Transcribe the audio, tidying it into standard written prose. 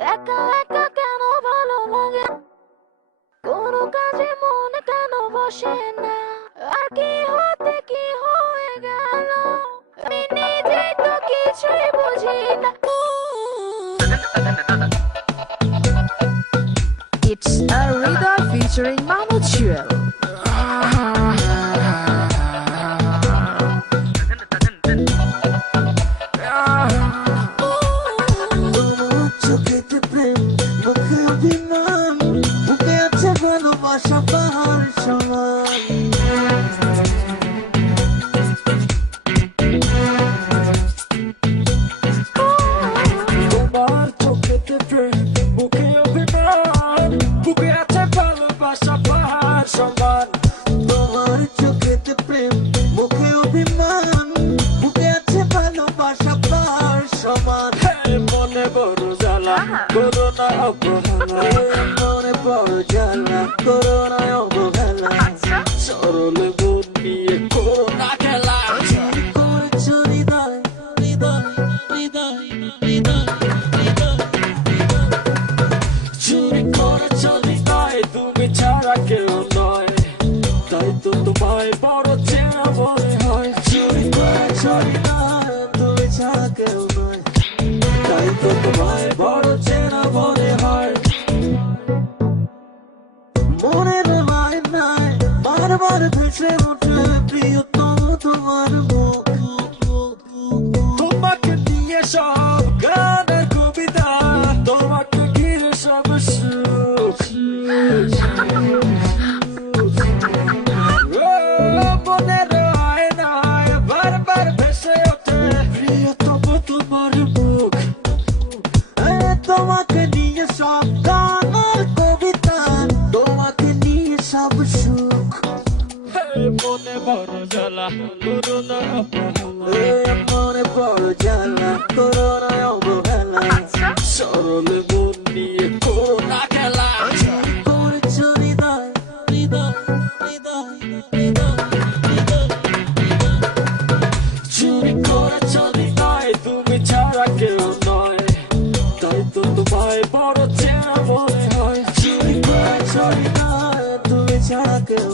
একা একা কেন ভালো লাগে, কোনো কাজে মন কেন বসে না, আর কি হতে কি হয়ে গেল, আমি নিজেই তো কিছুই বুঝি না। It's a Rida featuring Mahmoud Shuel. Corona অবহেলা মনে বড় জ্বালা করোনা অবহেলা সরলে মন নিয়ে করোনা খেলা করেছো হৃদয় হৃদয় হৃদয় হৃদয় চুরি করেছো হৃদয় তুমি ছাড়া কেউ নয় তাই তো তোমায় বড় চেনা মনে হয় চুরি করেছো হৃদয় তুমি ছাড়া কেউ নয় তাই তো তোমায় বড় চেনা মনে হয় মনের মায়ায় বারবার ভেসে ওঠে প্রিয়তম তোমার মুখ তোমাকে নিয়ে সব গানের কবিতা তোমাকে ঘিরে সব সুখ মনের মায়ায় বারবার ভেসে ওঠে প্রিয়তম তোমার মুখ তোমাকে নিয়ে সব গানের কবিতা তোমাকে নিয়ে সব সুখ মনে বড় জ্বালা করোনা অবহেলা মনে বড় জ্বালা করোনা অবহেলা সরলে মন নিয়ে করোনা খেলা করেছো হৃদয় হৃদয় হৃদয় হৃদয় চুরি করেছো হৃদয় তুমি ছাড়া কেউ নয় তাই তো তোমায় বড় চেনা মনে হয় চুরি করেছো হৃদয় তুমি ছাড়া কেউ